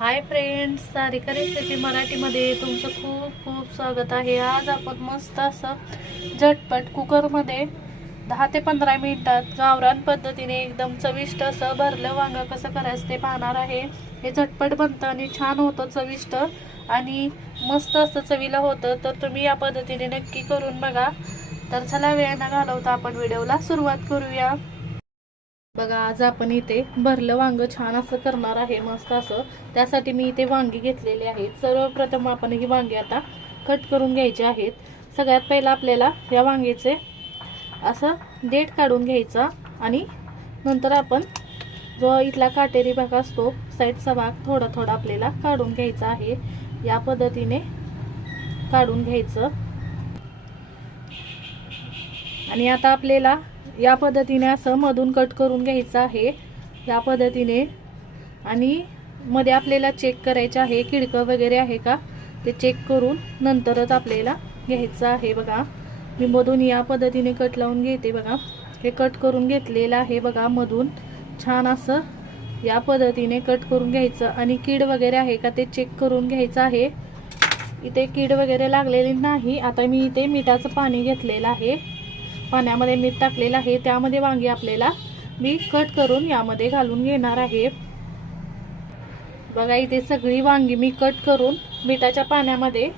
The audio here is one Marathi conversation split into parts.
हाय फ्रेंड्स सारिका रेसिपी मराठीमध्ये तुमचं खूप खूप स्वागत आहे. आज आपण मस्त असं झटपट कुकरमध्ये दहा ते पंधरा मिनिटात गावरान पद्धतीने एकदम चविष्ट असं भरलं वांगं कसं करायचं ते पाहणार आहे. हे झटपट बनतं आणि छान होतं चविष्ट आणि मस्त असं चवीला होतं. तर तुम्ही या पद्धतीने नक्की करून बघा. तर चला वेळ न घालवता आपण व्हिडिओला सुरुवात करूया. बघा आज आपण इथे भरलं वांग छान असं करणार आहे मस्त असं. त्यासाठी मी इथे वांगी घेतलेली आहेत. सर्वप्रथम आपण ही वांगी आता कट करून घ्यायची आहेत. सगळ्यात पहिला आपल्याला या वांगीचे असं देठ काढून घ्यायचा आणि नंतर आपण जो इथला काटेरी भाग असतो साईडचा भाग थोडा थोडा आपल्याला काढून घ्यायचा आहे. या पद्धतीने काढून घ्यायचं. आणि आता आपल्याला या पद्धतीने असं मधून कट करून घ्यायचं आहे. या पद्धतीने आणि मध्ये आपल्याला चेक करायचं आहे. किडकं वगैरे आहे का? ते चेक करून नंतरच आपल्याला घ्यायचं आहे बघा. मी मधून या पद्धतीने कट लावून घेते बघा. हे कट करून घेतलेलं आहे बघा मधून. छान असं या पद्धतीने कट करून घ्यायचं. आणि कीड वगैरे आहे का ते चेक करून घ्यायचं आहे. इथे कीड वगैरे लागलेली नाही. आता मी इथे मिठाचं पाणी घेतलेलं आहे. पाण्यामध्ये मीठ टाकलेलं आहे त्यामध्ये वांगी आपल्याला मी कट करून यामध्ये घालून घेणार आहे. बघा इथे सगळी वांगी मी कट करून मिठाच्या पाण्यामध्ये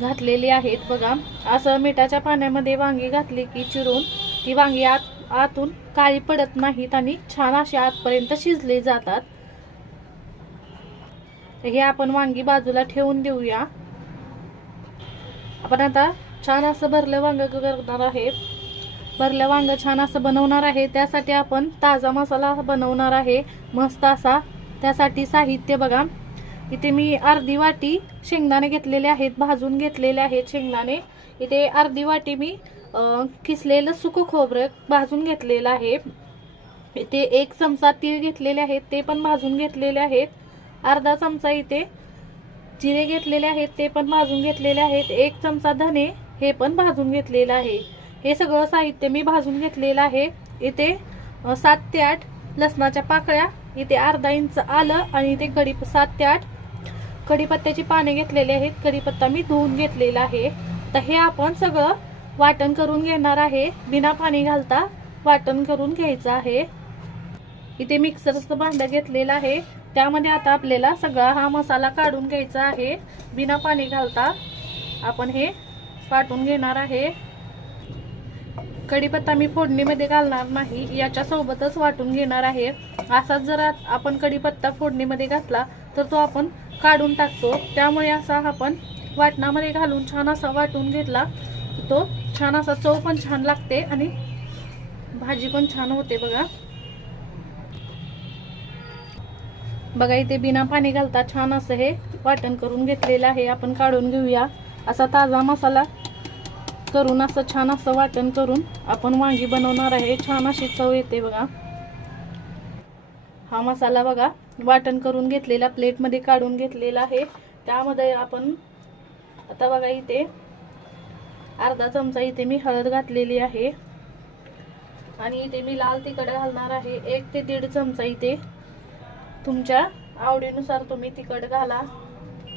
घातलेली आहेत. बघा असं मिठाच्या पाण्यामध्ये वांगी घातली की चिरून ती वांगी आत आतून काळी पडत नाहीत आणि छान अशी आतपर्यंत शिजले जातात. हे आपण वांगी बाजूला ठेवून देऊया. आपण आता छान असं भरलं वांग करणार आहे. भरल्या वांग छान असं बनवणार आहे. त्यासाठी आपण ताजा मसाला बनवणार आहे. मस्त असा. त्यासाठी साहित्य बघा. इथे मी अर्धी वाटी शेंगदाणे घेतलेले आहेत. भाजून घेतलेले आहेत शेंगदाणे. इथे अर्धी वाटी मी किसलेलं सुकं खोबरं भाजून घेतलेलं आहे. इथे एक चमचा तीळ घेतलेले आहेत. ते पण भाजून घेतलेले आहेत. अर्धा चमचा इथे जिरे घेतलेले आहेत. ते पण भाजून घेतलेले आहेत. एक चमचा धने हे पण भाजून घेतलेलं आहे. हे सगळं साहित्य मी भाजून घेतलेलं आहे. इथे सात ते आठ लसणाच्या पाकळ्या इथे अर्धा इंच आलं आणि इथे कढी सात ते आठ कढीपत्त्याची पाने घेतलेली आहेत. कढीपत्ता मी धुवून घेतलेला आहे. तर हे आपण सगळं वाटण करून घेणार आहे. बिना पाणी घालता वाटण करून घ्यायचं आहे. इथे मिक्सरचं भांडं घेतलेलं आहे. त्यामध्ये आता आपल्याला सगळा हा मसाला काढून घ्यायचा आहे. बिना पाणी घालता आपण हे वाटून घेणार आहे. कढीपत्ता मी फोडणीमध्ये घालणार नाही याच्या सोबतच वाटून घेणार आहे. असाच जर आपण कढीपत्ता फोडणीमध्ये घातला तर तो आपण काढून टाकतो. त्यामुळे असा आपण वाटणामध्ये घालून छान असा वाटून घेतला तो छान असा चव पण छान लागते आणि भाजी पण छान होते बघा. बघा इथे बिना पाणी घालता छान असं हे वाटण करून घेतलेलं आहे. आपण काढून घेऊया. असा ताजा मसाला करून असं छान असं वाटण करून आपण वांगी बनवणार आहे. छान अशी चव येते बघा. हा मसाला बघा वाटण करून घेतलेला प्लेटमध्ये काढून घेतलेला आहे. त्यामध्ये आपण आता बघा इथे अर्धा चमचा इथे मी हळद घातलेली आहे. आणि इथे मी लाल तिखट घालणार आहे. एक ते दीड चमचा इथे तुमच्या आवडीनुसार तुम्ही तिखट घाला.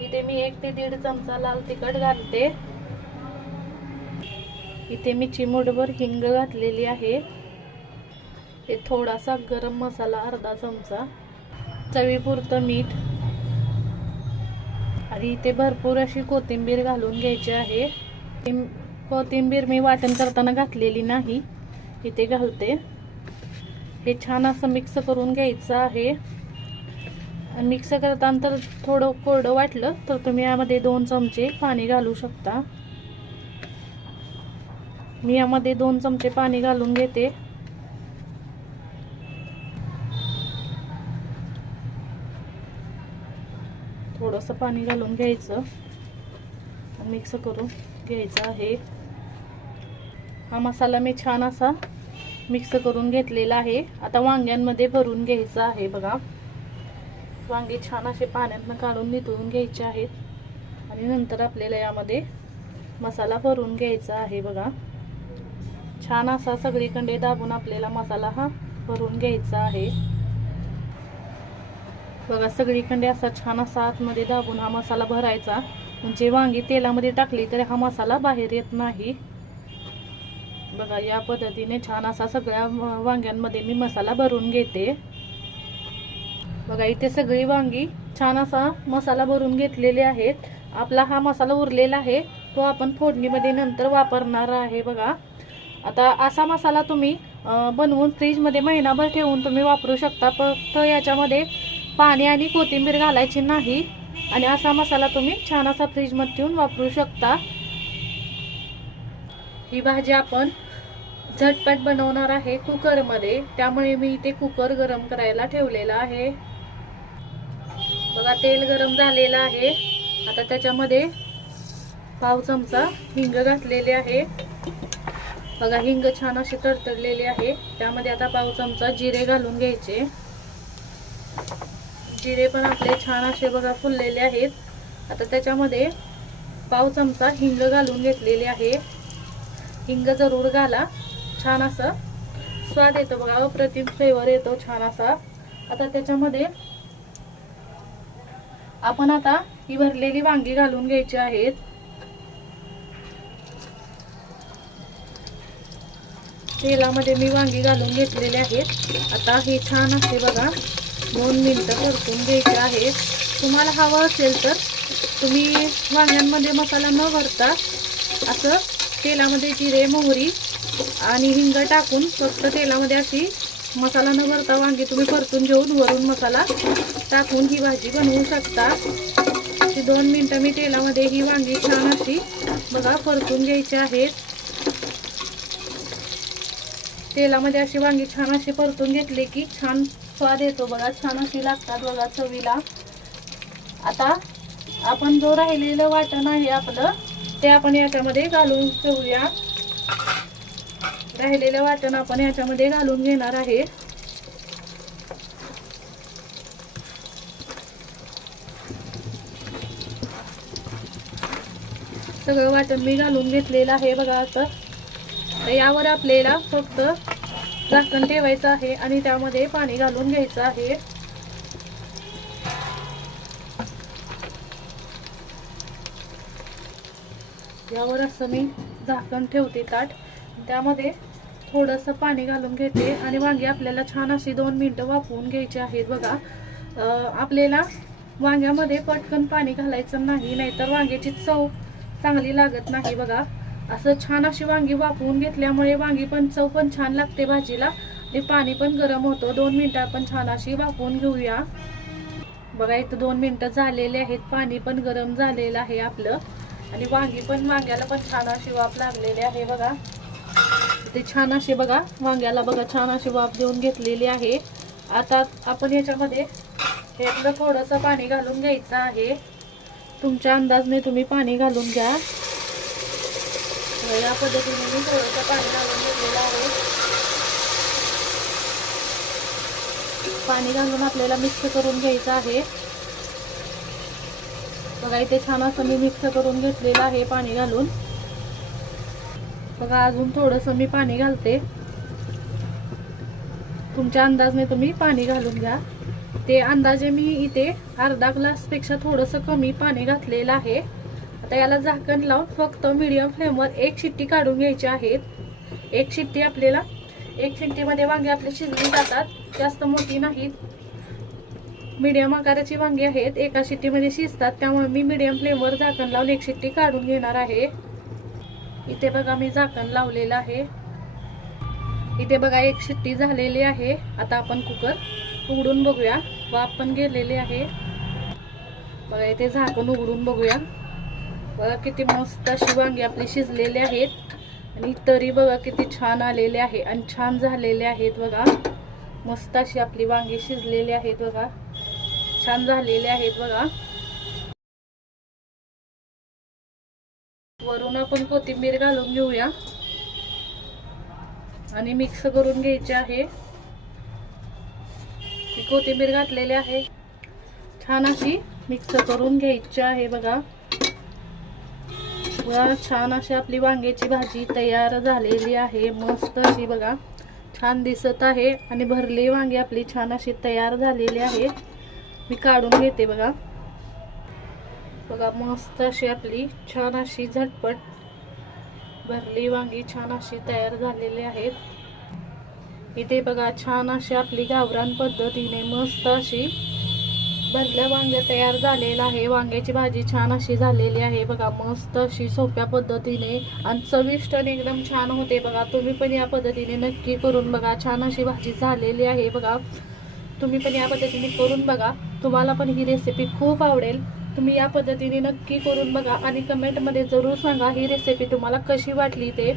इथे मी एक ते दीड चमचा लाल तिखट घालते. इथे मी चिमूटभर हिंग घातलेली आहे. हे थोडासा गरम मसाला अर्धा चमचा. चवीपुरतं मीठ. आणि इथे भरपूर अशी कोथिंबीर घालून घ्यायची आहे. कोथिंबीर मी वाटण करताना घातलेली नाही. इथे घालते. हे छान असं मिक्स करून घ्यायचं आहे. मिक्स करताना तर थोडं कोरडं वाटलं तर तुम्ही यामध्ये दोन चमचे पाणी घालू शकता. मी यामध्ये दोन चमचे पाणी घालून घेते. थोडंसं पाणी घालून घ्यायचं. मिक्स करून घ्यायचं आहे. हा मसाला मी छान असा मिक्स करून घेतलेला आहे. आता वांग्यांमध्ये भरून घ्यायचं आहे बघा. वांगे छान असे पाण्यातनं काढून नितळून घ्यायचे आहेत. आणि नंतर आपल्याला यामध्ये मसाला भरून घ्यायचा आहे बघा. छान असा सगळीकडे दाबून आपल्याला मसाला हा भरून घ्यायचा आहे. बघा सगळीकडे असा छान असा आतमध्ये दाबून हा मसाला भरायचा. म्हणजे वांगी तेलामध्ये टाकली तरी हा मसाला बाहेर येत नाही. बघा या पद्धतीने छान असा सगळ्या वांग्यांमध्ये मी मसाला भरून घेते. बघा इथे सगळी वांगी छान असा मसाला भरून घेतलेले आहेत. आपला हा मसाला उरलेला आहे. तो आपण फोडणीमध्ये नंतर वापरणार आहे. बघा आता असा मसाला तुम्ही बनवून फ्रीजमध्ये महिनाभर ठेवून तुम्ही वापरू शकता. फक्त याच्यामध्ये पाणी आणि कोथिंबीर घालायची नाही आणि असा मसाला तुम्ही छान असा फ्रीजमध्ये ठेवून वापरू शकता. ही भाजी आपण झटपट बनवणार आहे कुकरमध्ये. त्यामुळे मी इथे कुकर गरम करायला ठेवलेला आहे. बघा तेल गरम झालेलं आहे. आता त्याच्यामध्ये पाव चमचा हिंग घातलेले आहे. बघा हिंग छान अशी तडतडलेली आहे. त्यामध्ये आता पाव चमचा जिरे घालून घ्यायचे. जिरे पण आपले छान असे बघा फुललेले आहेत. आता त्याच्यामध्ये पाव चमचा हिंग घालून घेतलेले आहे. हिंग जरूर घाला. छान असं स्वाद येतो बघा अप्रतिम फ्लेवर येतो छान असा. आता त्याच्यामध्ये आपण आता ही भरलेली वांगी घालून घ्यायची आहेत. तेलामध्ये मी वांगी घालून घेतलेले आहेत आता हे छान असते बघा दोन मिनटं परतून घ्यायचे आहेत तुम्हाला हवं असेल तर तुम्ही वांग्यांमध्ये मसाला न भरता असं तेलामध्ये जिरे मोहरी आणि हिंग टाकून फक्त तेलामध्ये अशी मसाला न भरता वांगी तुम्ही परतून घेऊन वरून मसाला टाकून ही भाजी बनवू शकता. अशी दोन मिनटं मी तेलामध्ये ही वांगी छान अशी बघा परतून घ्यायची आहेत तेलामध्ये अशी वांगी छान अशी परतून घेतली की छान स्वाद येतो बघा. छान अशी लागतात बघा चवीला. आता आपण जो राहिलेलं वाटण आहे आपलं ते आपण याच्यामध्ये घालून ठेवूया. राहिलेलं वाटण आपण याच्यामध्ये घालून घेणार आहे. सगळं वाटण मी घालून घेतलेलं आहे बघा आता. तर यावर आपल्याला फक्त झाकण ठेवायचं आहे आणि त्यामध्ये पाणी घालून घ्यायचं आहे. यावर असं मी झाकण ठेवते ताट. त्यामध्ये थोडंसं पाणी घालून घेते आणि वांगी आपल्याला छान अशी दोन मिनटं वाफवून घ्यायची आहेत बघा. आपल्याला वांग्यामध्ये पटकन पाणी घालायचं नाही नाहीतर वांग्याची चव चांगली लागत नाही बघा. असं छान अशी वांगी वाफवून घेतल्यामुळे वांगी पण चव पण छान लागते भाजीला. आणि पाणी पण गरम होतं. दोन मिनटं आपण छान अशी वापरून घेऊया. बघा इथं दोन मिनटं झालेले आहेत. पाणी पण गरम झालेलं आहे आपलं. आणि वांगी पण वांग्याला पण छान अशी वाफ लागलेली आहे बघा. ते छान अशी बघा वांग्याला बघा छान अशी वाफ देऊन घेतलेली आहे. आता आपण याच्यामध्ये ह्यातलं थोडंसं पाणी घालून घ्यायचं आहे. तुमच्या अंदाजने तुम्ही पाणी घालून घ्या. या पद्धतीने मी थोडंसं पाणी घालून घेतलेलं आहे. पाणी घालून आपल्याला मिक्स करून घ्यायचं आहे. बघा इथे छान असं मी मिक्स करून घेतलेलं आहे पाणी घालून. बघा अजून थोडंसं मी पाणी घालते. तुमच्या अंदाजने तुम्ही पाणी घालून घ्या. ते अंदाजे मी इथे अर्धा ग्लासपेक्षा थोडंसं कमी पाणी घातलेलं आहे. आता याला झाकण लावून फक्त मीडियम फ्लेमवर एक शिट्टी काढून घ्यायची आहेत एक शिट्टी आपल्याला एक शिट्टीमध्ये वांगे आपले शिजली जातात. जास्त मोठी नाहीत मीडियम आकाराची वांगी आहेत. एका शिट्टीमध्ये शिजतात. त्यामुळे मी मीडियम फ्लेमवर झाकण लावून एक शिट्टी काढून घेणार आहे. इथे बघा मी झाकण लावलेलं आहे. इथे बघा एक शिट्टी झालेली आहे. आता आपण कुकर उघडून बघूया. वाफ पण गेलेली आहे. बघा इथे झाकण उघडून बघूया. बघा किती मस्त अशी वांगी आपली शिजलेली आहेत. आणि तरी बघा किती छान आलेले आहे आणि छान झालेले आहेत बघा. मस्त अशी आपली वांगी शिजलेली आहेत बघा. छान झालेले आहेत बघा. वरून आपण कोथिंबीर घालून घेऊया. आणि मिक्स करून घ्यायचे आहे. कोथिंबीर घातलेली आहे. छान अशी मिक्स करून घ्यायची आहे बघा. छान अशी आपली वांग्याची भाजी तयार झालेली आहे. मस्त अशी बघा छान दिसत आहे. आणि भरली वांगी आपली छान अशी तयार झालेली आहे. मी काढून घेते बघा. बघा मस्त अशी आपली छान अशी झटपट भरली वांगी छान अशी तयार झालेली आहेत. इथे बघा छान अशी आपली गावरान पद्धतीने मस्त अशी भरल्या वांग्या तयार झालेलं आहे. वांग्याची भाजी छान अशी झालेली आहे. बघा मस्त अशी सोप्या पद्धतीने आणि चविष्ट आणि एकदम छान होते. बघा तुम्ही पण या पद्धतीने नक्की करून बघा. छान अशी भाजी झालेली आहे. बघा तुम्ही पण या पद्धतीने करून बघा. तुम्हाला पण ही रेसिपी खूप आवडेल. तुम्ही या पद्धतीने नक्की करून बघा आणि कमेंटमध्ये जरूर सांगा ही रेसिपी तुम्हाला कशी वाटली ते.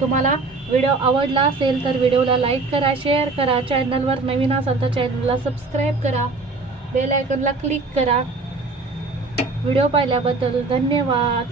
तुम्हाला व्हिडिओ आवडला असेल तर व्हिडिओला लाईक करा शेअर करा. चॅनलवर नवीन असाल तर चॅनलला सबस्क्राईब करा. बेल आयकनला क्लिक करा. व्हिडिओ पाहिल्याबद्दल धन्यवाद.